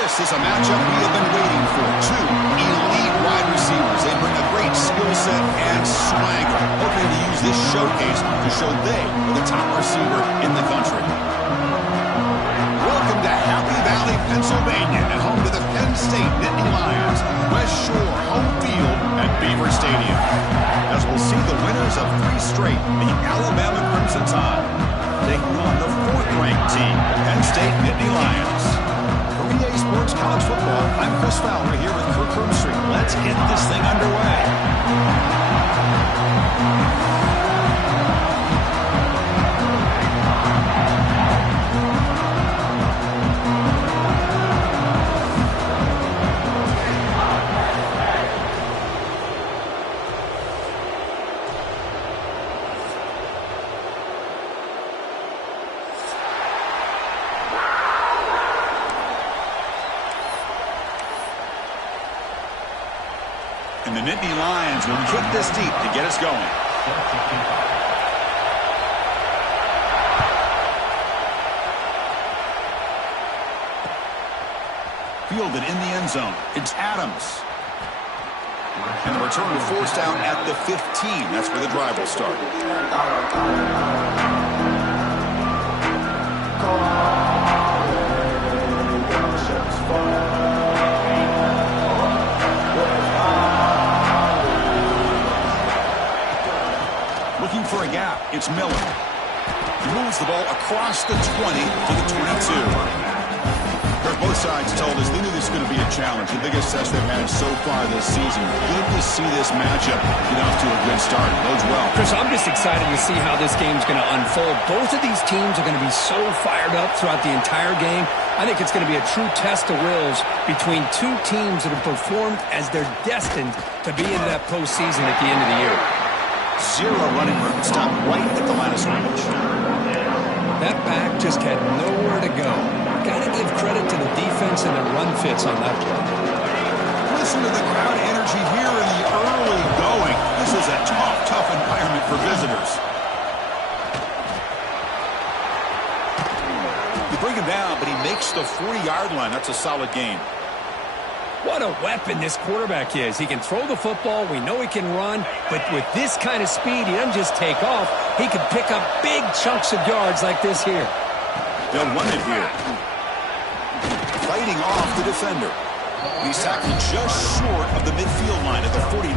This is a matchup we have been waiting for. Two elite wide receivers. They bring a great skill set and swagger, hoping to use this showcase to show they are the top receiver in the country. Welcome to Happy Valley, Pennsylvania, and home to the Penn State Nittany Lions. West Shore home field at Beaver Stadium. As we'll see the winners of 3 straight, the Alabama Crimson Tide, taking on the 4th-ranked team, the Penn State Nittany Lions. For EA Sports College Football, I'm Chris Fowler here with Kirk Herbstreit. Let's get this thing underway. And the Nittany Lions will kick this deep to get us going. Fielded in the end zone. It's Adams. And the return to 4th down at the 15. That's where the drive will start. Looking for a gap. It's Miller. He moves the ball across the 20 to the 22. Both sides told us they knew this was going to be a challenge, the biggest test they've had so far this season. Good to see this matchup get off to a good start. It bodes well. Chris, I'm just excited to see how this game's going to unfold. Both of these teams are going to be so fired up throughout the entire game. I think it's going to be a true test of wills between two teams that have performed as they're destined to be in that postseason at the end of the year. 0 running room. Stopped right at the line of scrimmage. That back just had nowhere to go. Got to give credit to the defense and the run fits on that play. Listen to the crowd energy here in the early going. This is a tough environment for visitors. You bring him down, but he makes the 40-yard line. That's a solid gain. What a weapon this quarterback is. He can throw the football. We know he can run. But with this kind of speed, he doesn't just take off. He can pick up big chunks of yards like this here. They'll run it here. Fighting off the defender. He's tackled just short of the midfield line at the 49.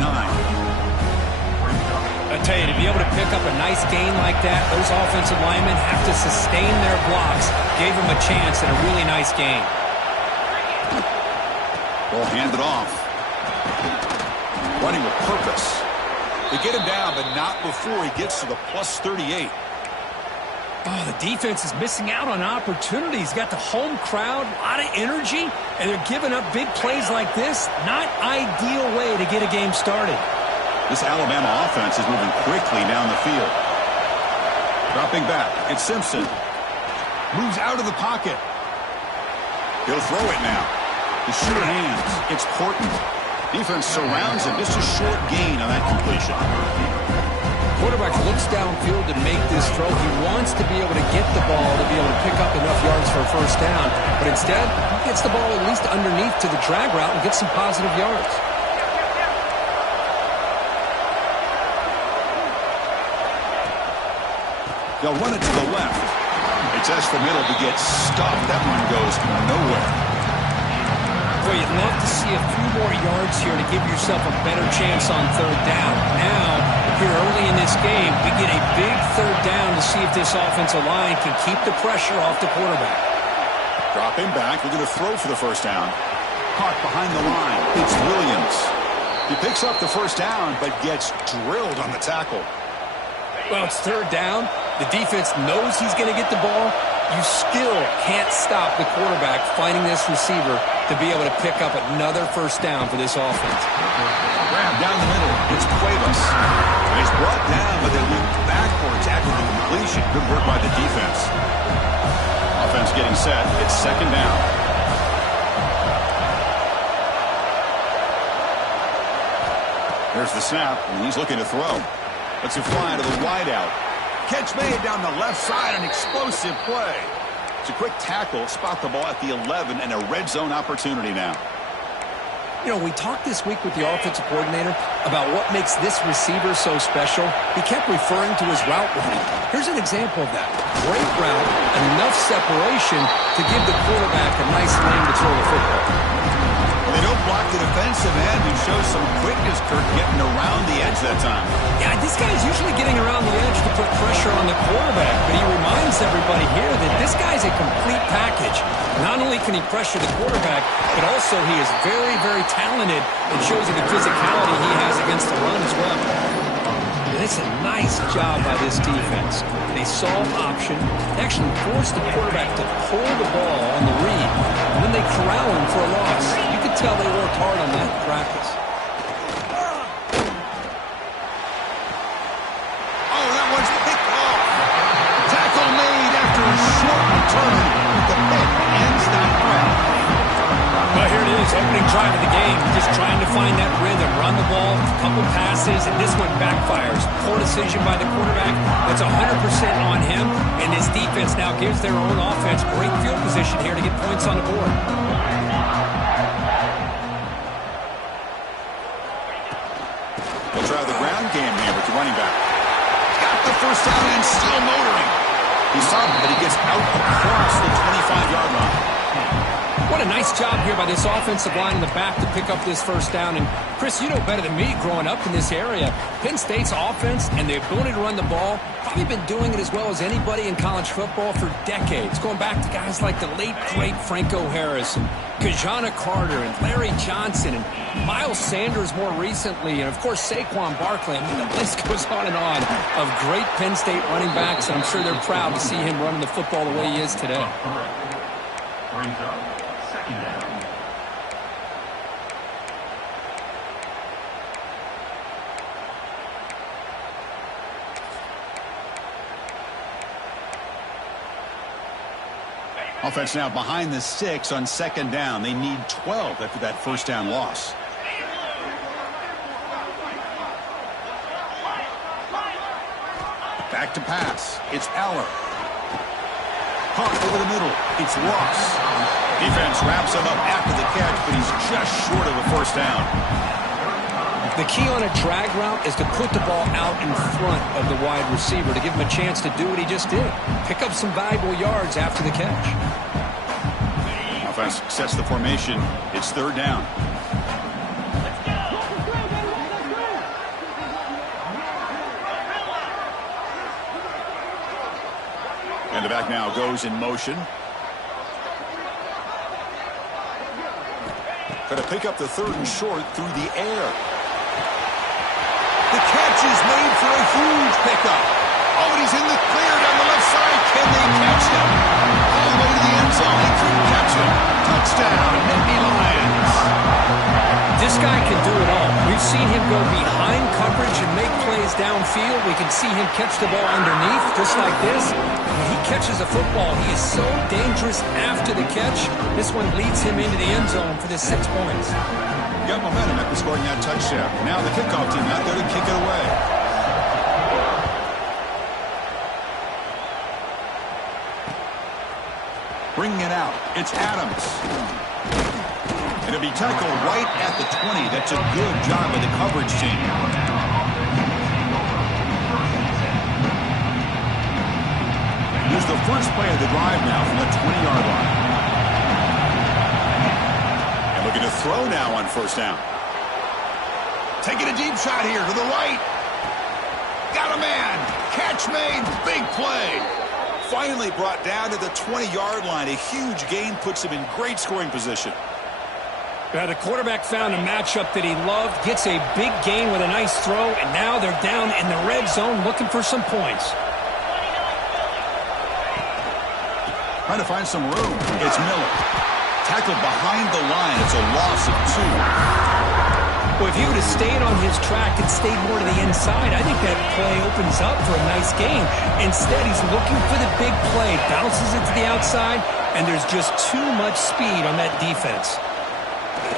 I tell you, to be able to pick up a nice gain like that, those offensive linemen have to sustain their blocks. Gave him a chance at a really nice gain. Ball handed off. Running with purpose. They get him down, but not before he gets to the plus 38. Oh, the defense is missing out on opportunities. Got the home crowd, a lot of energy, and they're giving up big plays like this. Not ideal way to get a game started. This Alabama offense is moving quickly down the field. Dropping back, it's Simpson. Moves out of the pocket. He'll throw it now. The sure hands. It's Portland. Defense surrounds him. Just a short gain on that completion. Quarterback looks downfield to make this throw. He wants to be able to get the ball to be able to pick up enough yards for a first down. But instead, he gets the ball at least underneath to the drag route and gets some positive yards. They'll run it to the left. They test the middle to get stopped. That one goes nowhere. Well, you'd love to see a few more yards here to give yourself a better chance on 3rd down. Now, here early in this game, we get a big 3rd down to see if this offensive line can keep the pressure off the quarterback. Dropping back. They're going to throw for the first down. Caught behind the line. It's Williams. He picks up the first down, but gets drilled on the tackle. Well, it's 3rd down. The defense knows he's going to get the ball. You still can't stop the quarterback finding this receiver to be able to pick up another first down for this offense. Grab down the middle. It's Cuevas. He's brought down, but they loop backwards after the completion. Good work by the defense. Offense getting set. It's 2nd down. There's the snap, and he's looking to throw. Lets it fly to the wideout. Catch made down the left side, an explosive play. It's a quick tackle, spot the ball at the 11, and a red zone opportunity now. You know, we talked this week with the offensive coordinator about what makes this receiver so special. He kept referring to his route running. Here's an example of that. Great route and enough separation to give the quarterback a nice lane to throw the football. They don't block the defensive end, who shows some quickness, Kirk, getting around the edge that time. Yeah, this guy's usually getting around the edge to put pressure on the quarterback, but he reminds everybody here that this guy's a complete package. Not only can he pressure the quarterback, but also he is very, very talented and shows you the physicality he has against the run as well. And it's a nice job by this defense. They saw option, they actually forced the quarterback to pull the ball on the read, and then they corral him for a loss. You could tell they worked hard on that in practice. Oh, that one's picked off. Tackle made after a short return. The pick ends that round. Well, here it is, opening drive of the game. Just trying to find that rhythm, run the ball, a couple passes, and this one backfires. Poor decision by the quarterback. That's 100% on him, and his defense now gives their own offense great field position here to get points on the board. They'll try the ground game here with the running back. Got the first down and still motoring. He saw him, but he gets out across the 25-yard line. What a nice job here by this offensive line in the back to pick up this first down. And, Chris, you know better than me growing up in this area, Penn State's offense and the ability to run the ball, probably been doing it as well as anybody in college football for decades, going back to guys like the late, great Franco Harris and Kajana Carter and Larry Johnson and Miles Sanders more recently, and, of course, Saquon Barkley. I mean, the list goes on and on of great Penn State running backs, and I'm sure they're proud to see him running the football the way he is today. Offense now behind the 6 on second down. They need 12 after that first down loss. Back to pass. It's Aller. Hunt over the middle. It's Ross. Defense wraps him up after the catch, but he's just short of a first down. The key on a drag route is to put the ball out in front of the wide receiver to give him a chance to do what he just did. Pick up some valuable yards after the catch. Offense sets the formation. It's third down. And the back now goes in motion. Going to pick up the third and short through the air. The catch is made for a huge pickup. Oh, and he's in the clear down the left side. Can they catch him? All the way to the end zone. They couldn't catch him. Touchdown, Nittany Lions. This guy can do it all. We've seen him go behind coverage and make plays downfield. We can see him catch the ball underneath, just like this. When he catches a football, he is so dangerous after the catch. This one leads him into the end zone for the 6 points. Got momentum after scoring that touchdown. Now the kickoff team out there to kick it away. Bringing it out, it's Adams. And it'll be tackled right at the 20. That's a good job by the coverage team. Here's the first play of the drive now from the 20-yard line. Looking to throw now on first down. Taking a deep shot here to the right. Got a man. Catch made. Big play. Finally brought down to the 20-yard line. A huge gain puts him in great scoring position. Yeah, the quarterback found a matchup that he loved, gets a big gain with a nice throw, and now they're down in the red zone looking for some points. Trying to find some room. It's Miller. Tackled behind the line. It's a loss of 2. Well, if he would have stayed on his track and stayed more to the inside, I think that play opens up for a nice gain. Instead, he's looking for the big play, bounces it to the outside, and there's just too much speed on that defense.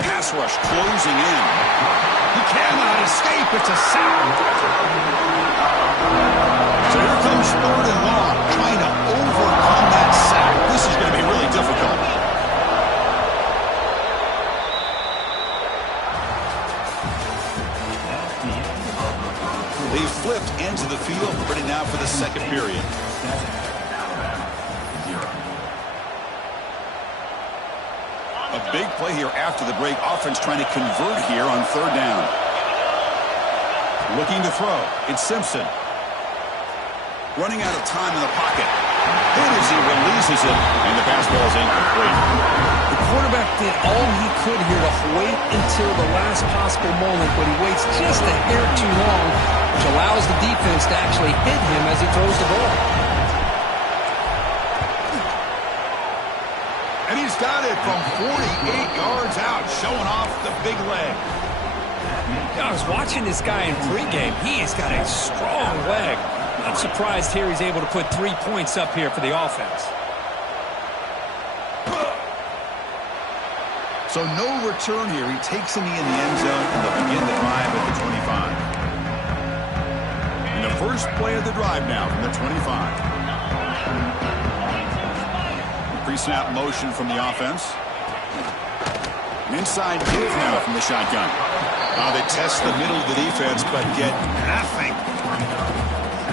Pass rush closing in. He cannot escape. It's a sack. So here comes third and long, trying to overcome that sack. This is going They flipped into the field, ready now for the second period. A big play here after the break. Offense trying to convert here on third down. Looking to throw. It's Simpson. Running out of time in the pocket. Hit as he releases it, and the pass ball is incomplete. The quarterback did all he could here to wait until the last possible moment, but he waits just a hair too long, which allows the defense to actually hit him as he throws the ball. And he's got it from 48 yards out, showing off the big leg. I was watching this guy in pregame. He has got a strong leg. Not surprised here he's able to put 3 points up here for the offense. So no return here. He takes a knee in the end zone, and they'll begin the drive at the 25. And the first play of the drive now from the 25. Pre-snap motion from the offense. An inside give now from the shotgun. They test the middle of the defense, but get nothing.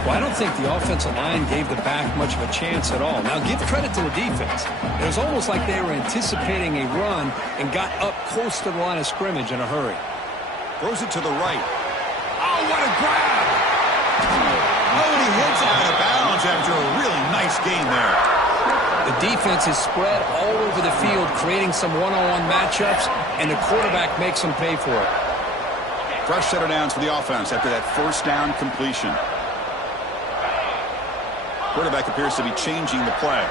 Well, I don't think the offensive line gave the back much of a chance at all. Now, give credit to the defense. It was almost like they were anticipating a run and got up close to the line of scrimmage in a hurry. Throws it to the right. Oh, what a grab! Oh, and he heads out of bounds after a really nice gain there. The defense is spread all over the field, creating some one-on-one matchups, and the quarterback makes them pay for it. Fresh set of downs for the offense after that first down completion. Quarterback appears to be changing the play.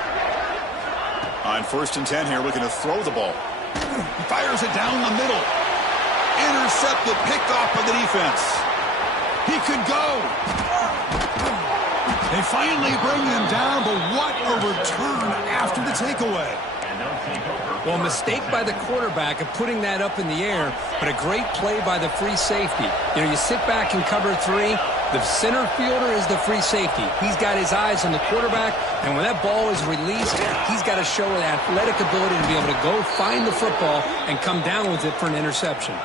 On 1st and 10 here, looking to throw the ball. He fires it down the middle. Intercepted, picked off by the defense. He could go. They finally bring him down, but what a return after the takeaway. Well, a mistake by the quarterback of putting that up in the air, but a great play by the free safety. You know, you sit back and cover 3. The center fielder is the free safety. He's got his eyes on the quarterback, and when that ball is released, he's got to show an athletic ability to be able to go find the football and come down with it for an interception.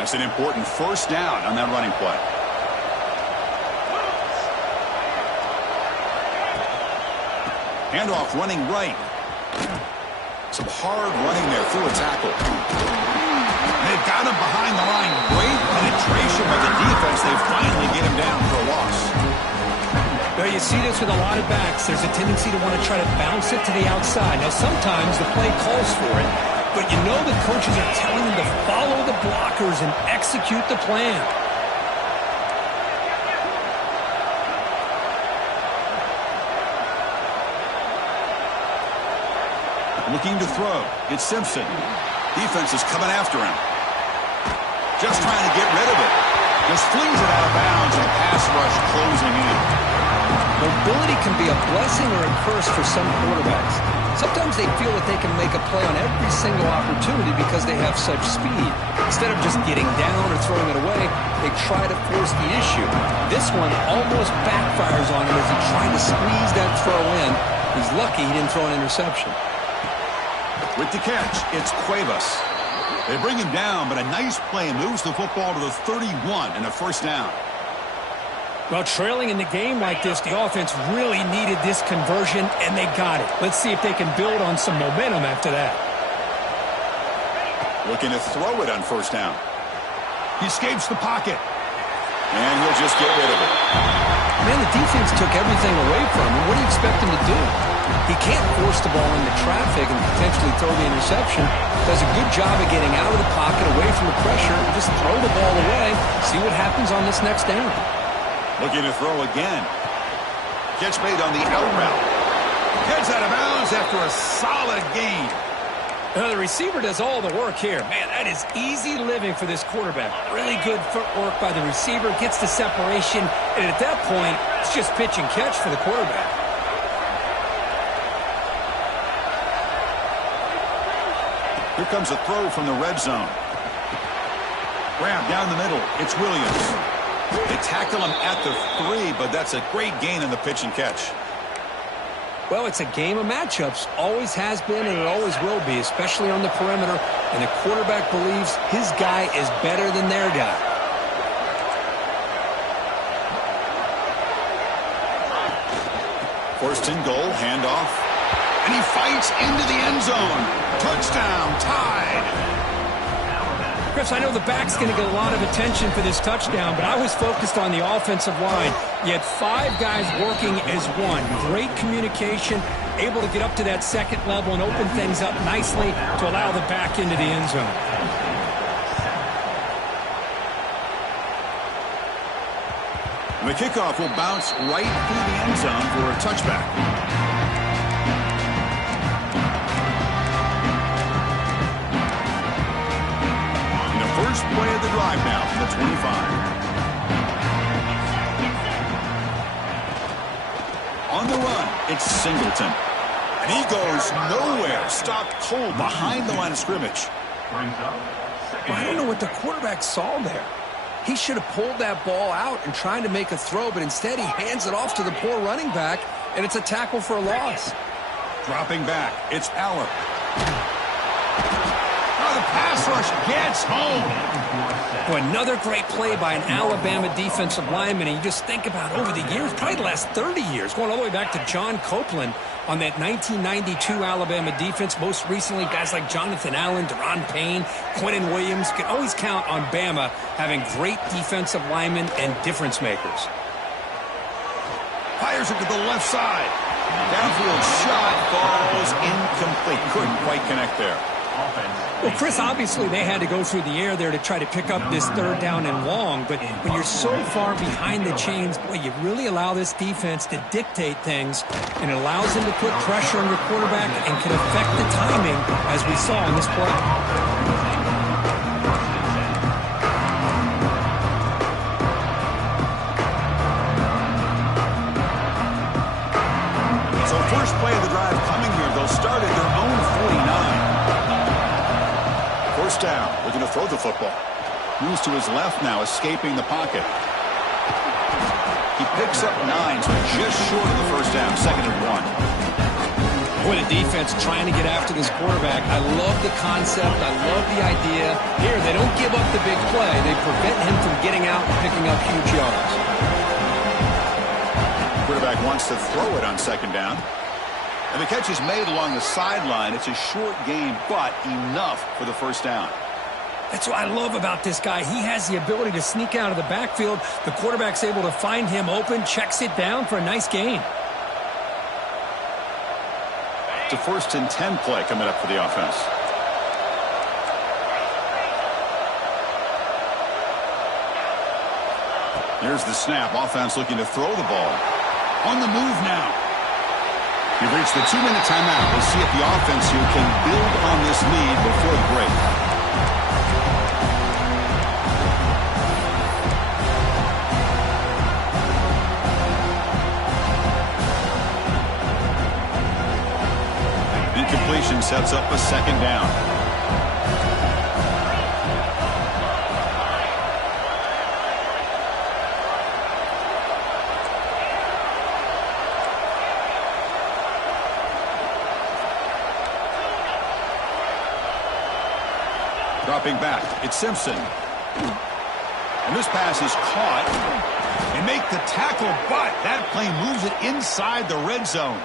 That's an important first down on that running play. Handoff running right. Some hard running there through a tackle. They've got him behind the line. Great penetration by the defense. They finally get him down for a loss. Well, you see this with a lot of backs. There's a tendency to want to try to bounce it to the outside. Now, sometimes the play calls for it, but you know the coaches are telling them to follow the blockers and execute the plan. Looking to throw. It's Simpson. Defense is coming after him. Just trying to get rid of it. Just flings it out of bounds, and the pass rush closing in. Mobility can be a blessing or a curse for some quarterbacks. Sometimes they feel that they can make a play on every single opportunity because they have such speed. Instead of just getting down or throwing it away, they try to force the issue. This one almost backfires on him as he tried to squeeze that throw in. He's lucky he didn't throw an interception. With the catch, it's Cuevas. They bring him down, but a nice play moves the football to the 31 and a first down. Well, trailing in the game like this, the offense really needed this conversion, and they got it. Let's see if they can build on some momentum after that. Looking to throw it on first down. He escapes the pocket. And he'll just get rid of it. Man, the defense took everything away from him. What do you expect him to do? He can't force the ball into traffic and potentially throw the interception. Does a good job of getting out of the pocket, away from the pressure, and just throw the ball away. See what happens on this next down. Looking to throw again. Catch made on the out route. Heads out of bounds after a solid gain. The receiver does all the work here. Man, that is easy living for this quarterback. Really good footwork by the receiver. Gets the separation. And at that point, it's just pitch and catch for the quarterback. Here comes a throw from the red zone. Grab down the middle. It's Williams. They tackle him at the 3, but that's a great gain in the pitch and catch. Well, it's a game of matchups. Always has been and it always will be, especially on the perimeter. And the quarterback believes his guy is better than their guy. First and goal, handoff. And he fights into the end zone. Touchdown, tied. Chris, I know the back's going to get a lot of attention for this touchdown, but I was focused on the offensive line. You had 5 guys working as one. Great communication, able to get up to that second level and open things up nicely to allow the back into the end zone. And the kickoff will bounce right through the end zone for a touchback. First play of the drive now from the 25. On the run, it's Singleton. And he goes nowhere. Stopped cold behind the line of scrimmage. Well, I don't know what the quarterback saw there. He should have pulled that ball out and tried to make a throw, but instead he hands it off to the poor running back, and it's a tackle for a loss. Dropping back, it's Aller. The pass rush gets home. Well, another great play by an Alabama defensive lineman. And you just think about over the years, probably the last 30 years, going all the way back to John Copeland on that 1992 Alabama defense. Most recently, guys like Jonathan Allen, Deron Payne, Quentin Williams. You can always count on Bama having great defensive linemen and difference makers. Fires it to the left side. Downfield shot falls incomplete. Couldn't quite connect there. Well, Chris, obviously they had to go through the air there to try to pick up this third down and long, but when you're so far behind the chains, boy, you really allow this defense to dictate things, and it allows them to put pressure on your quarterback and can affect the timing, as we saw in this play. So first play of the drive coming here. They'll start at their own 49. First down, we're going to throw the football. Moves to his left now, escaping the pocket. He picks up 9, so just short of the first down, 2nd and 1. Boy, the defense trying to get after this quarterback. I love the concept. I love the idea. Here, they don't give up the big play. They prevent him from getting out and picking up huge yards. Quarterback wants to throw it on 2nd down. And the catch is made along the sideline. It's a short game, but enough for the first down. That's what I love about this guy. He has the ability to sneak out of the backfield. The quarterback's able to find him open, checks it down for a nice gain. It's a 1st and 10 play coming up for the offense. Here's the snap. Offense looking to throw the ball. On the move now. We've reached the 2-minute timeout. We'll see if the offense here can build on this lead before the break. Incompletion sets up a 2nd down. Dropping back, it's Simpson. And this pass is caught. And make the tackle, but that play moves it inside the red zone.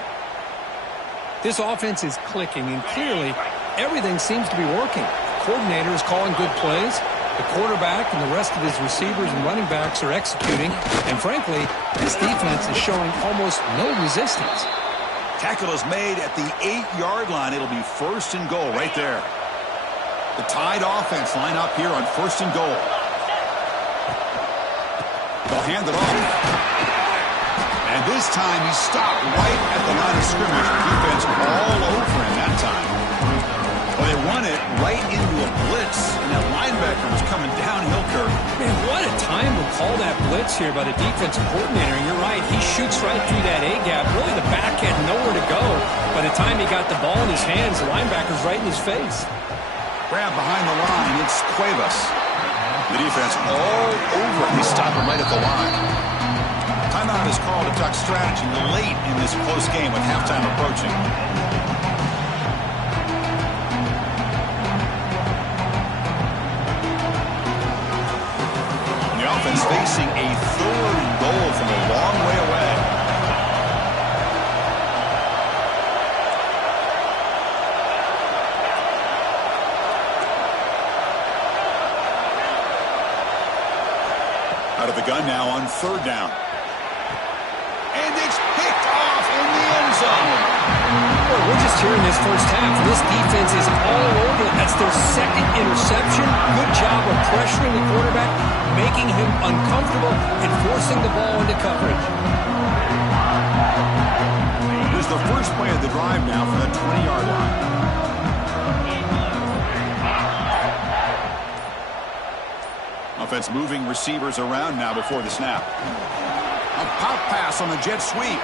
This offense is clicking, and clearly everything seems to be working. The coordinator is calling good plays. The quarterback and the rest of his receivers and running backs are executing. And frankly, this defense is showing almost no resistance. Tackle is made at the 8-yard line. It'll be 1st and goal right there. The Tide offense line up here on 1st and goal. They'll hand it off. And this time he stopped right at the line of scrimmage. Defense all over him that time. Well, they run it right into a blitz, and that linebacker was coming downhill curve. Man, what a time to call that blitz here by the defensive coordinator. And you're right, he shoots right through that A-gap. Really, the back had nowhere to go. By the time he got the ball in his hands, the linebacker's right in his face. Grab behind the line, it's Cuevas. The defense all over him. They stop him right at the line. Time timeout is called to talk strategy late in this close game with halftime approaching. And the offense facing a third and goal from a long way away. Out of the gun now on third down. And it's picked off in the end zone. Well, we're just hearing this first half. This defense is all over. That's their second interception. Good job of pressuring the quarterback, making him uncomfortable, and forcing the ball into coverage. Here's the first play of the drive now from the 20-yard line. Offense moving receivers around now before the snap. A pop pass on the jet sweep.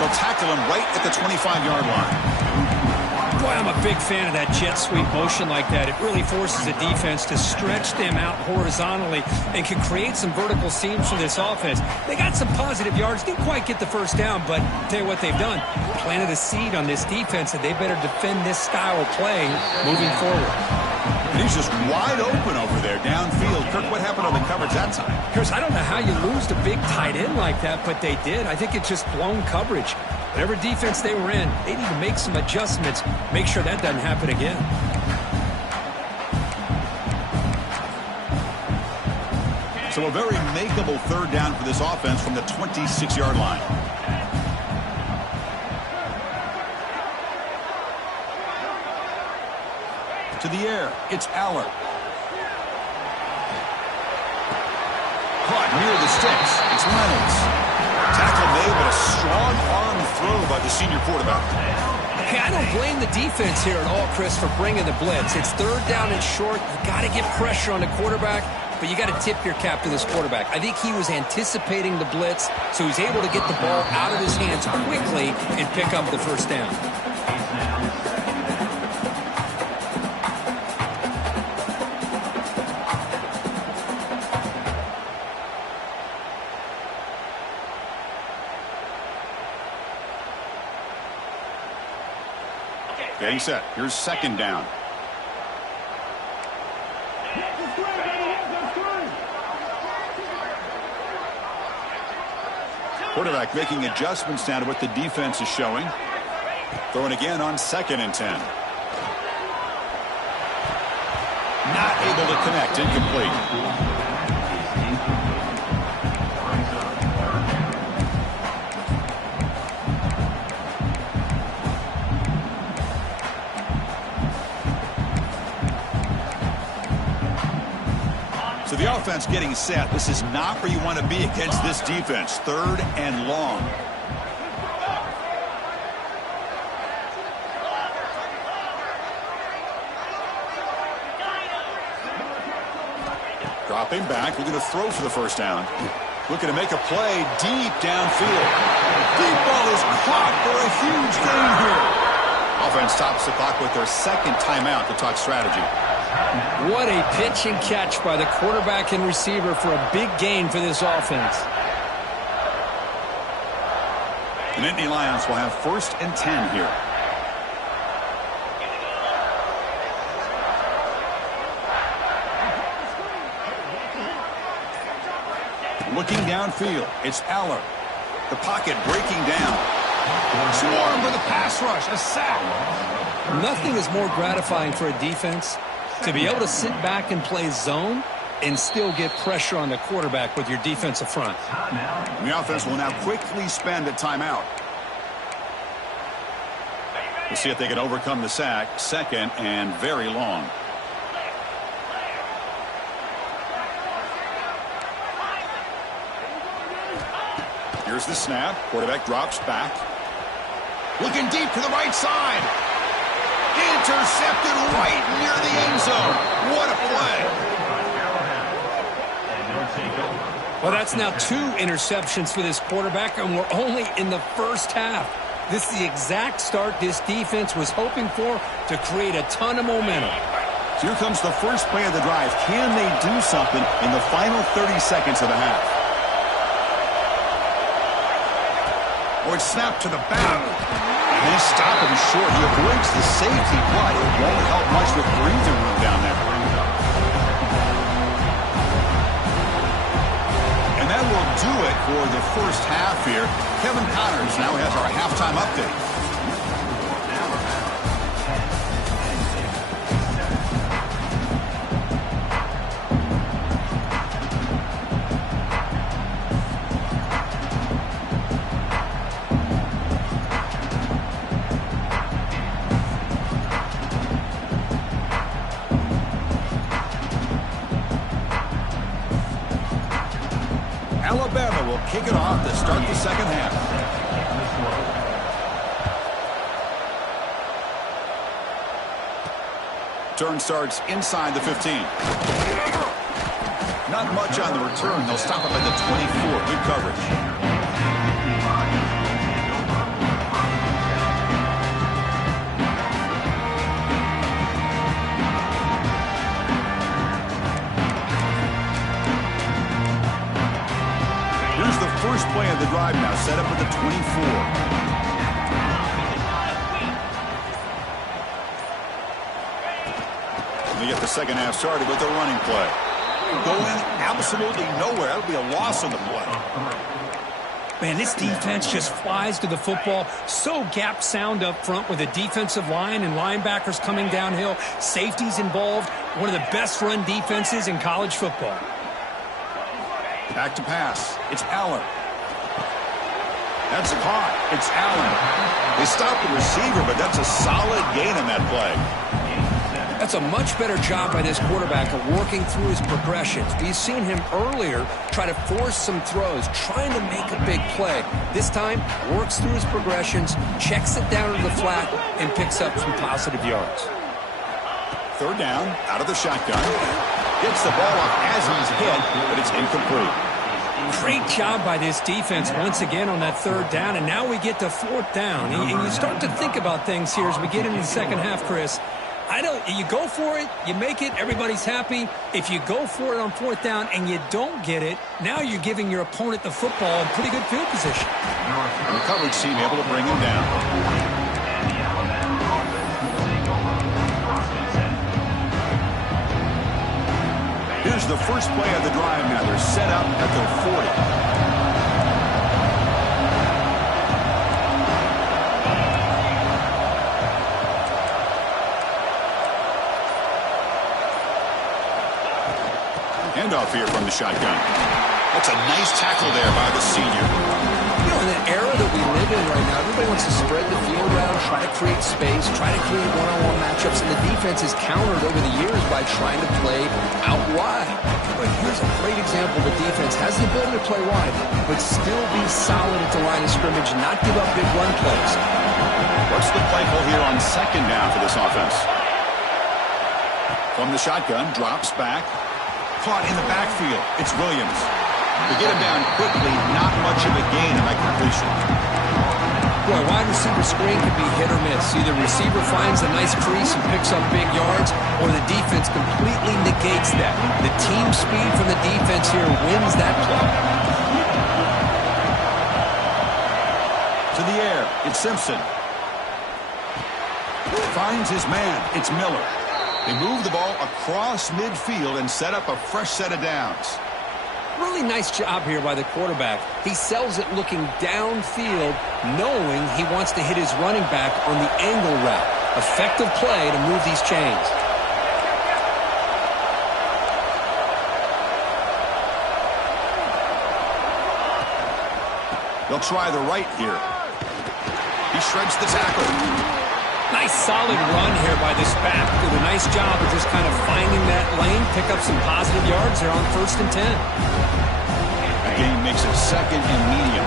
They'll tackle him right at the 25-yard line. Boy, I'm a big fan of that jet sweep motion like that. It really forces the defense to stretch them out horizontally and can create some vertical seams for this offense. They got some positive yards, didn't quite get the first down, but I'll tell you what they've done. Planted a seed on this defense, and they better defend this style of play moving forward. And he's just wide open over there downfield. Kirk, what happened on the coverage that time? Chris, I don't know how you lose the big tight end like that, but they did. I think it's just blown coverage. Whatever defense they were in, they need to make some adjustments, make sure that doesn't happen again. So a very makeable third down for this offense from the 26-yard line. To the air, it's Aller. Caught near the sticks, it's Reynolds. Tackle made, but a strong arm throw by the senior quarterback. Hey, I don't blame the defense here at all, Chris, for bringing the blitz. It's third down and short. You got to get pressure on the quarterback, but you got to tip your cap to this quarterback. I think he was anticipating the blitz, so he's able to get the ball out of his hands quickly and pick up the first down. Getting set. Here's second down. Quarterback making adjustments down to what the defense is showing. Throwing again on 2nd and 10. Not able to connect. Incomplete. So the offense getting set. This is not where you want to be against this defense. Third and long. Dropping back, looking to throw for the first down. Looking to make a play deep downfield. Deep ball is caught for a huge gain here. Offense stops the clock with their second timeout to talk strategy. What a pitch and catch by the quarterback and receiver for a big gain for this offense. The Nittany Lions will have 1st and 10 here. Looking downfield, it's Aller. The pocket breaking down. Swarm for the pass rush, a sack. Nothing is more gratifying for a defense to be able to sit back and play zone and still get pressure on the quarterback with your defensive front. The offense will now quickly spend a timeout. We'll see if they can overcome the sack. 2nd and very long. Here's the snap. Quarterback drops back. Looking deep to the right side. Intercepted right near the end zone. What a play. Well, that's now 2 interceptions for this quarterback, and we're only in the first half. This is the exact start this defense was hoping for to create a ton of momentum. So here comes the first play of the drive. Can they do something in the final 30 seconds of the half? Or it's snapped to the back. And they stop him short. He avoids the safety, but it won't help much with breathing room down there. And that will do it for the first half here. Kevin Connors now has our halftime update. Alabama will kick it off to start the second half. Turn starts inside the 15. Not much on the return. They'll stop him at the 24. Good coverage. First play of the drive now, set up at the 24. We get the second half started with the running play. Going absolutely nowhere. That'll be a loss on the play. Man, this defense just flies to the football. So gap sound up front with a defensive line and linebackers coming downhill. Safeties involved. One of the best run defenses in college football. Back to pass. It's Allen. That's caught. It's Allen. They stopped the receiver, but that's a solid gain on that play. That's a much better job by this quarterback of working through his progressions. We've seen him earlier try to force some throws, trying to make a big play. This time, works through his progressions, checks it down to the flat, and picks up some positive yards. Third down, out of the shotgun. Gets the ball up as he's hit, but it's incomplete. Great job by this defense once again on that third down, and now we get to fourth down. And you start to think about things here as we get into the second half, Chris. You go for it, you make it, everybody's happy. If you go for it on fourth down and you don't get it, now you're giving your opponent the football in pretty good field position. And the coverage team able to bring him down. Here's the first play of the drive now. They're set up at their 40. Handoff here from the shotgun. That's a nice tackle there by the senior. You know, in an era that we live in right now, everybody wants to spread the field around, try to create space, try to create one-on-one matchups, and the defense has countered over the years by trying to play out wide. But here's a great example. The defense has the ability to play wide, but still be solid at the line of scrimmage, not give up big run plays. What's the play call here on second down for this offense? From the shotgun, drops back. Caught in the backfield. It's Williams. They get him down quickly. Not much of a gain on that completion. Boy, wide receiver screen can be hit or miss. Either receiver finds a nice crease and picks up big yards, or the defense completely negates that. The team speed from the defense here wins that play. To the air. It's Simpson. Finds his man. It's Miller. They move the ball across midfield and set up a fresh set of downs. Really nice job here by the quarterback. He sells it looking downfield, knowing he wants to hit his running back on the angle route. Effective play to move these chains. They'll try the right here. He shreds the tackle. Nice solid run here by this back. Did a nice job of just kind of finding that lane, pick up some positive yards. They're on 1st and 10. The game makes it 2nd and medium.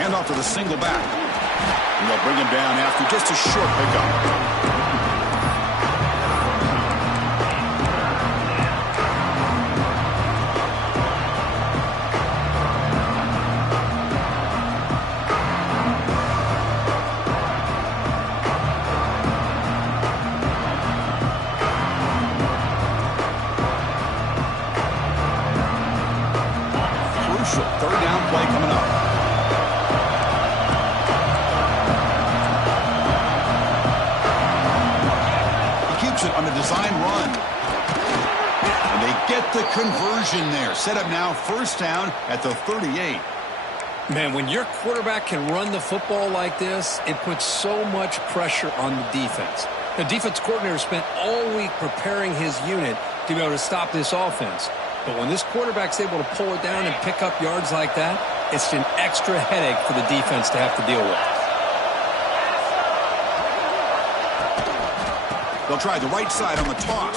Hand off to the single back. And they'll bring him down after just a short pickup. And they get the conversion there. Set up now, first down at the 38. Man, when your quarterback can run the football like this, it puts so much pressure on the defense. The defense coordinator spent all week preparing his unit to be able to stop this offense. But when this quarterback's able to pull it down and pick up yards like that, it's an extra headache for the defense to have to deal with. They'll try the right side on the toss.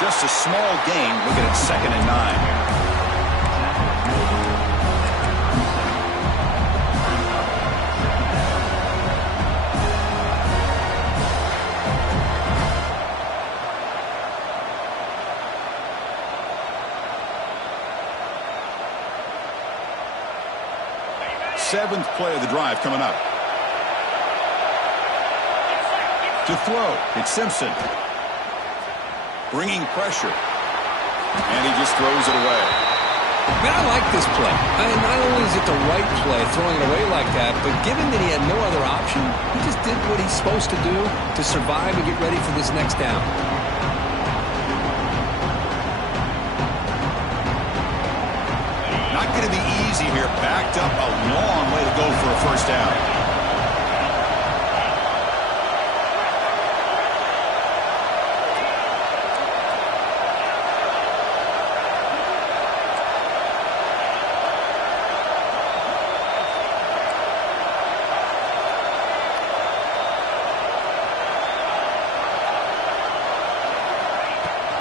Just a small gain. Looking at 2nd and 9. Seventh play of the drive coming up. To throw, it's Simpson. Bringing pressure. And he just throws it away. Man, I like this play. Not only is it the right play, throwing it away like that, but given that he had no other option, he just did what he's supposed to do to survive and get ready for this next down. Not going to be easy here. Backed up a long way to go for a first down.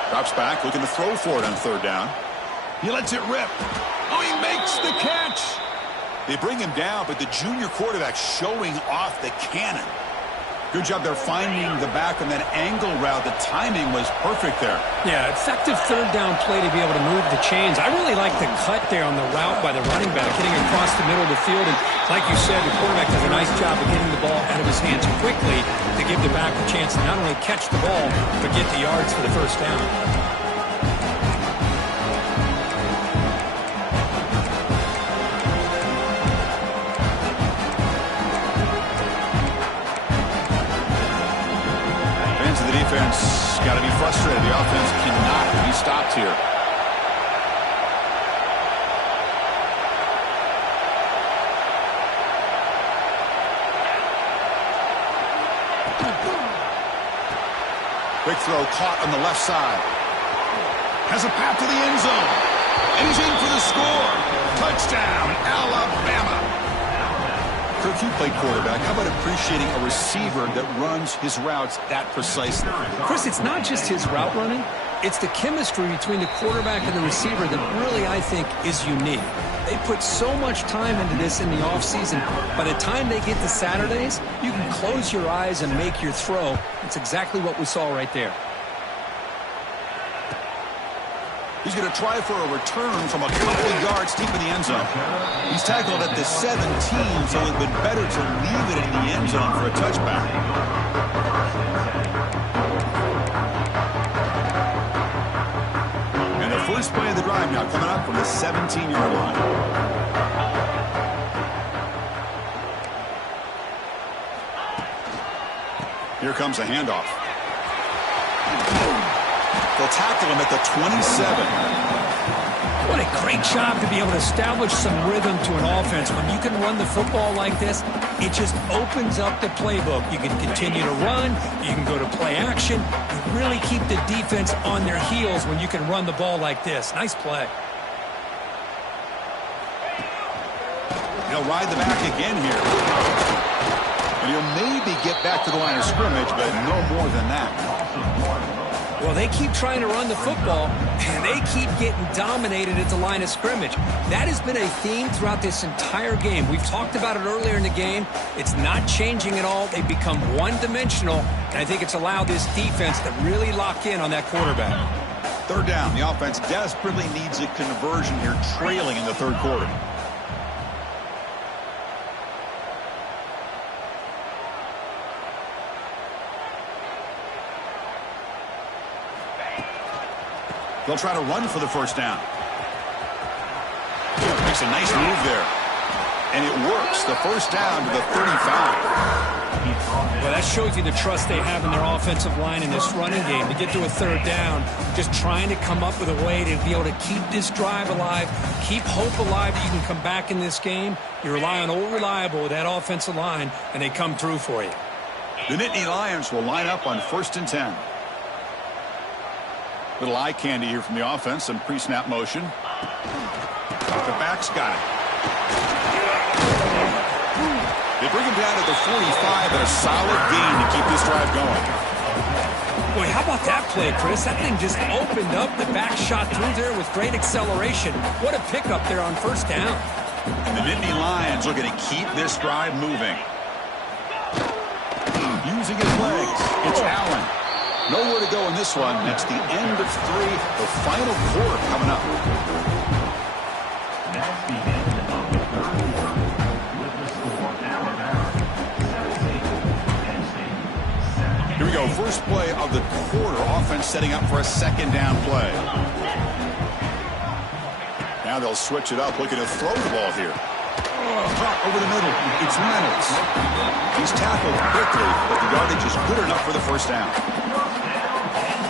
Drops back, looking to throw for it on third down. He lets it rip. Oh, he makes the catch. They bring him down, but the junior quarterback showing off the cannon. Good job there finding the back on that angle route. The timing was perfect there. Yeah, effective third down play to be able to move the chains. I really like the cut there on the route by the running back, hitting across the middle of the field. And like you said, the quarterback does a nice job of getting the ball out of his hands quickly to give the back a chance to not only catch the ball, but get the yards for the first down. Defense got to be frustrated. The offense cannot be stopped here. Quick throw caught on the left side. Has a path to the end zone. And he's in for the score. Touchdown, Alabama. Kirk, you played quarterback. How about appreciating a receiver that runs his routes that precisely? Chris, it's not just his route running. It's the chemistry between the quarterback and the receiver that really, I think, is unique. They put so much time into this in the offseason. By the time they get to Saturdays, you can close your eyes and make your throw. It's exactly what we saw right there. He's going to try for a return from a couple of yards deep in the end zone. He's tackled at the 17, so it would have been better to leave it in the end zone for a touchback. And the first play of the drive now coming up from the 17-yard line. Here comes a handoff. They'll tackle him at the 27. What a great job to be able to establish some rhythm to an offense. When you can run the football like this, it just opens up the playbook. You can continue to run. You can go to play action. You really keep the defense on their heels when you can run the ball like this. Nice play. He'll ride the back again here. And he'll maybe get back to the line of scrimmage, but no more than that. Well, they keep trying to run the football, and they keep getting dominated at the line of scrimmage. That has been a theme throughout this entire game. We've talked about it earlier in the game. It's not changing at all. They've become one-dimensional, and I think it's allowed this defense to really lock in on that quarterback. Third down. The offense desperately needs a conversion here, trailing in the third quarter. They'll try to run for the first down. Makes a nice move there. And it works. The first down to the 35. Well, that shows you the trust they have in their offensive line in this running game. To get to a third down, just trying to come up with a way to be able to keep this drive alive, keep hope alive that you can come back in this game. You rely on old reliable with that offensive line, and they come through for you. The Nittany Lions will line up on 1st and 10. Little eye candy here from the offense, some pre-snap motion. The back's got it. They bring him down to the 45 and a solid gain to keep this drive going. Boy, how about that play, Chris? That thing just opened up. The back shot through there with great acceleration. What a pickup there on first down. And the Nittany Lions looking to keep this drive moving. Using his legs, it's Allen. Nowhere to go in this one. That's the end of 3, the final quarter coming up. That's the end of the third quarter. With the score now about 17, Penn State. Here we go, first play of the quarter. Offense setting up for a second down play. Now they'll switch it up, looking to throw the ball here. Drop over the middle. It's Reynolds. He's tackled quickly, but the yardage is good enough for the first down.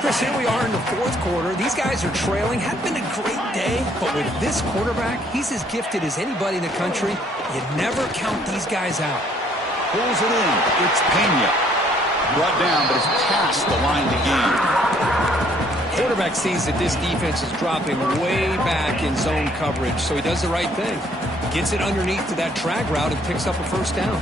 Chris, here we are in the fourth quarter. These guys are trailing. Had been a great day, but with this quarterback, he's as gifted as anybody in the country. You never count these guys out. Pulls it in. It's Pena. Brought down, but it's past the line to gain. Quarterback sees that this defense is dropping way back in zone coverage, so he does the right thing. Gets it underneath to that drag route and picks up a first down.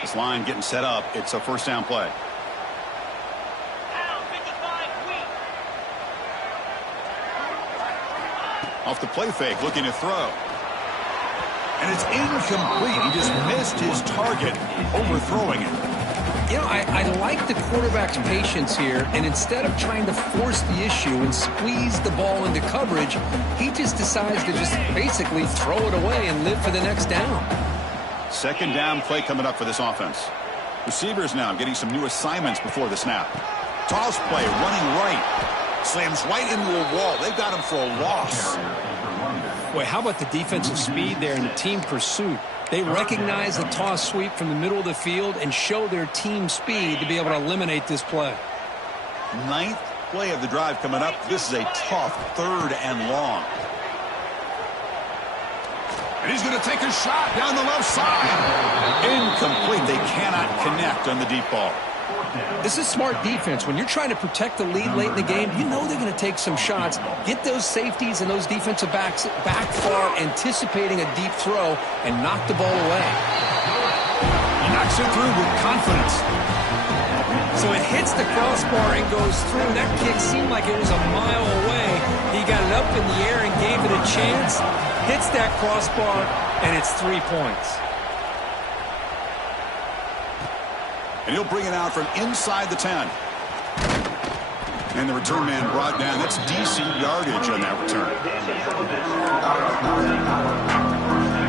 This line getting set up. It's a first down play. Off the play fake, looking to throw. And it's incomplete. He just missed his target, overthrowing it. You know, I like the quarterback's patience here, and instead of trying to force the issue and squeeze the ball into coverage, he just decides to just basically throw it away and live for the next down. Second down play coming up for this offense. Receivers now getting some new assignments before the snap. Toss play, running right. Slams right into a wall. They've got him for a loss. Boy, how about the defensive speed there and the team pursuit? They recognize the toss sweep from the middle of the field and show their team speed to be able to eliminate this play. 9th play of the drive coming up. This is a tough 3rd and long. And he's going to take a shot down the left side. Incomplete. They cannot connect on the deep ball. This is smart defense. When you're trying to protect the lead late in the game, you know they're going to take some shots. Get those safeties and those defensive backs back far, anticipating a deep throw, and knock the ball away. He knocks it through with confidence. So it hits the crossbar and goes through. That kick seemed like it was a mile away. He got it up in the air and gave it a chance. Hits that crossbar, and it's 3 points. And he'll bring it out from inside the 10. And the return man brought down. That's decent yardage on that return.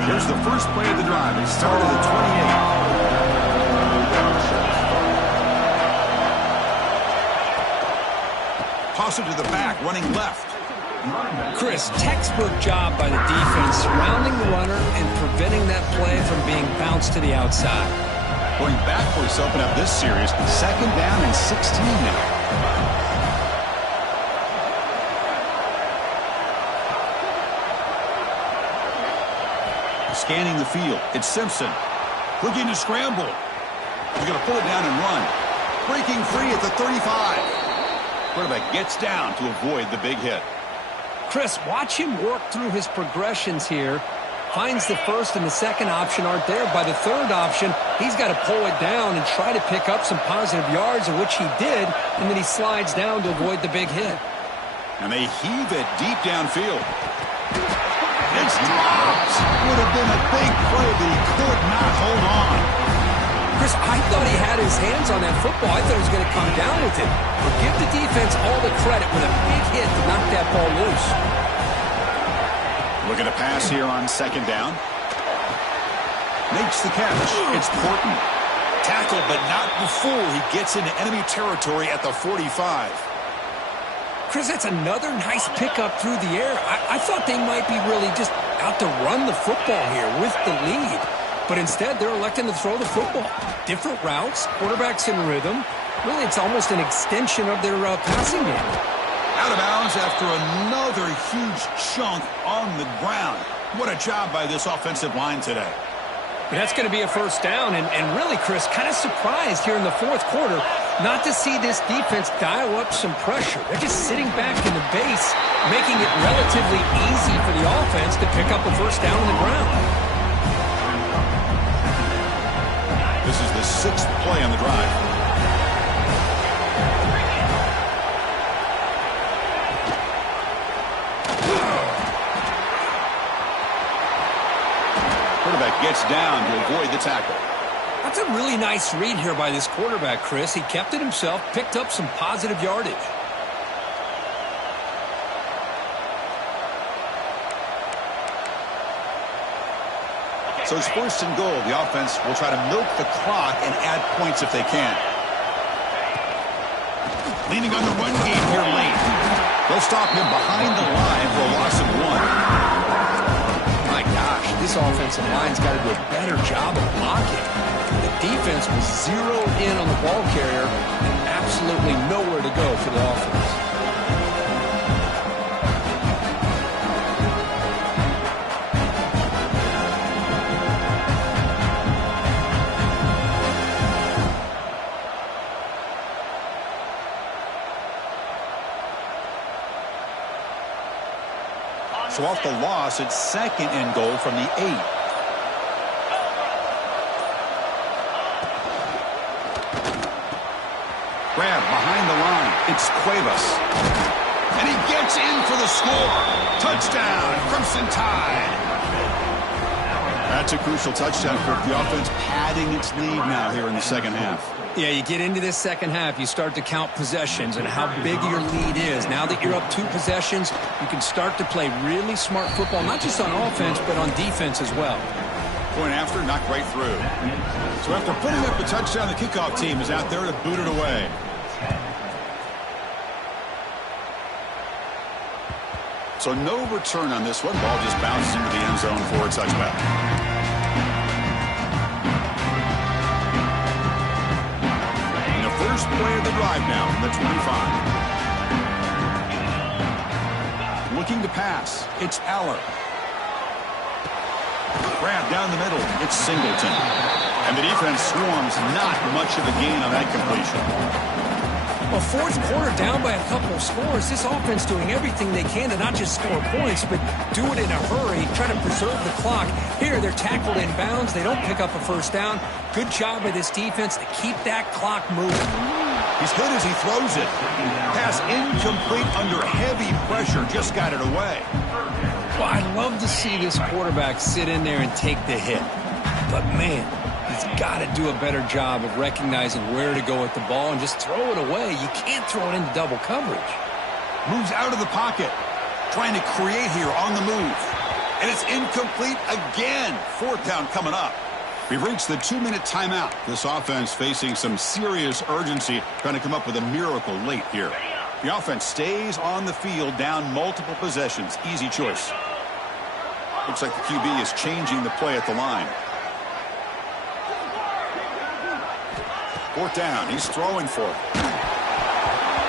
Here's the first play of the drive. It started at 28. Toss it to the back, running left. Chris, textbook job by the defense, surrounding the runner and preventing that play from being bounced to the outside. Going backwards to open up this series. 2nd down and 16 now. Scanning the field. It's Simpson. Looking to scramble. He's going to pull it down and run. Breaking free at the 35. Quarterback gets down to avoid the big hit. Chris, watch him work through his progressions here. Finds the first and the second option aren't there. By the third option, he's got to pull it down and try to pick up some positive yards, of which he did, and then he slides down to avoid the big hit. And they heave it deep downfield. It's dropped. Would have been a big play, but he could not hold on. Chris, I thought he had his hands on that football. I thought he was going to come down with it. But give the defense all the credit with a big hit to knock that ball loose. Looking to pass here on 2nd down. Makes the catch. It's Porton. Tackled, but not before he gets into enemy territory at the 45. Chris, that's another nice pickup through the air. I thought they might be really just out to run the football here with the lead. But instead, they're electing to throw the football. Different routes, quarterback's in rhythm. Really, it's almost an extension of their passing game. Out of bounds after another huge chunk on the ground. What a job by this offensive line today. But that's going to be a first down. And really, Chris, kind of surprised here in the fourth quarter not to see this defense dial up some pressure. They're just sitting back in the base, making it relatively easy for the offense to pick up a first down on the ground. This is the 6th play on the drive. Quarterback gets down to avoid the tackle. That's a really nice read here by this quarterback, Chris. He kept it himself, picked up some positive yardage. So it's 1st and goal. The offense will try to milk the clock and add points if they can. Leaning on the run game here late. They'll stop him behind the line for a loss of 1. My gosh, this offensive line's got to do a better job of blocking. The defense was zeroed in on the ball carrier and absolutely nowhere to go for the offense. So off the loss, it's 2nd and goal from the 8. Grab behind the line. It's Cuevas. And he gets in for the score. Touchdown, Crimson Tide. That's a crucial touchdown for the offense, padding its lead now here in the second half. Yeah, you get into this second half, you start to count possessions and how big your lead is. Now that you're up 2 possessions, you can start to play really smart football, not just on offense, but on defense as well. Point after, knocked right through. So after putting up a touchdown, the kickoff team is out there to boot it away. So no return on this one. Ball just bounces into the end zone for a touchback. First play of the drive now from the 25. Looking to pass. It's Aller. Grab down the middle. It's Singleton. And the defense swarms. Not much of a gain on that completion. Well, fourth quarter down by a couple of scores. This offense doing everything they can to not just score points, but do it in a hurry, try to preserve the clock. Here, they're tackled in bounds. They don't pick up a first down. Good job by this defense to keep that clock moving. He's hit as he throws it. Pass incomplete under heavy pressure. Just got it away. Well, I'd love to see this quarterback sit in there and take the hit. But, man, he's got to do a better job of recognizing where to go with the ball and just throw it away. You can't throw it into double coverage. Moves out of the pocket. Trying to create here on the move. And it's incomplete again. 4th down coming up. We've reached the 2-minute timeout. This offense facing some serious urgency, trying to come up with a miracle late here. The offense stays on the field, down multiple possessions. Easy choice. Looks like the QB is changing the play at the line. 4th down. He's throwing for it.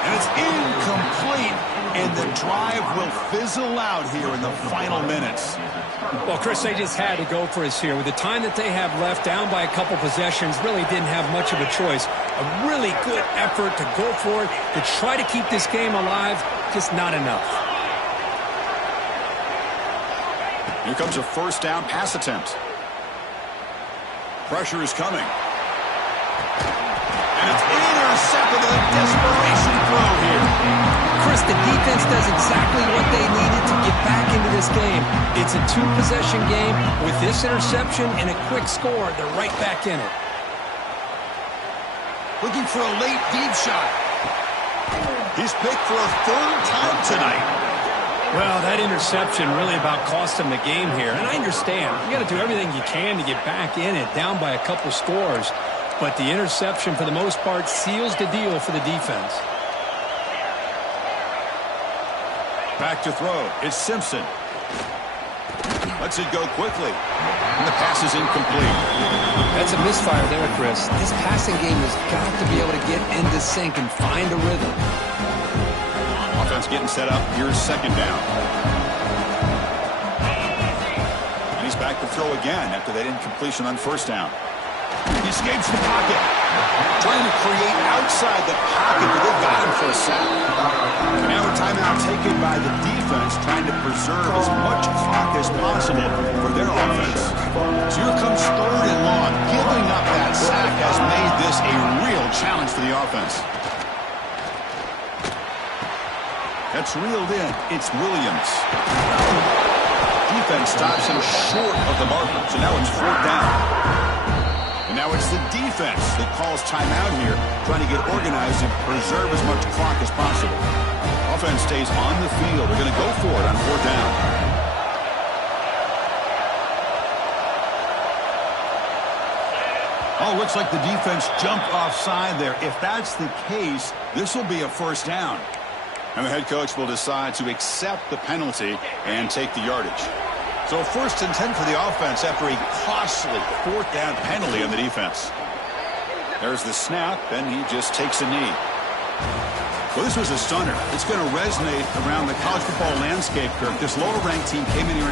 And it's incomplete. And the drive will fizzle out here in the final minutes. Well, Chris, they just had to go for us here. With the time that they have left, down by a couple possessions, really didn't have much of a choice. A really good effort to go for it, to try to keep this game alive, just not enough. Here comes a first down pass attempt. Pressure is coming. And it's intercepted in a desperation throw here. Chris, the defense does exactly what they needed to get back into this game. It's a 2-possession game. With this interception and a quick score, they're right back in it. Looking for a late deep shot. He's picked for a 3rd time tonight. Well, that interception really about cost them the game here. And I understand. You got to do everything you can to get back in it, down by a couple scores. But the interception, for the most part, seals the deal for the defense. Back to throw. It's Simpson. Lets it go quickly. And the pass is incomplete. That's a misfire there, Chris. This passing game has got to be able to get into sync and find a rhythm. Offense getting set up. Here's second down. And he's back to throw again after that incompletion on first down. He escapes the pocket. Trying to create outside the pocket, but they got him for a sack. Now a timeout taken by the defense, trying to preserve as much clock as possible for their offense. So here comes third and long. Giving up that sack has made this a real challenge for the offense. That's reeled in. It's Williams. Defense stops him short of the marker, so now it's fourth down. And now it's the defense that calls timeout here, trying to get organized and preserve as much clock as possible. Offense stays on the field. They're going to go for it on fourth down. Oh, looks like the defense jumped offside there. If that's the case, this will be a first down. And the head coach will decide to accept the penalty and take the yardage. So first and 10 for the offense after a costly fourth down penalty on the defense. There's the snap, and he just takes a knee. Well, this was a stunner. It's going to resonate around the college football landscape, Kirk. This lower-ranked team came in here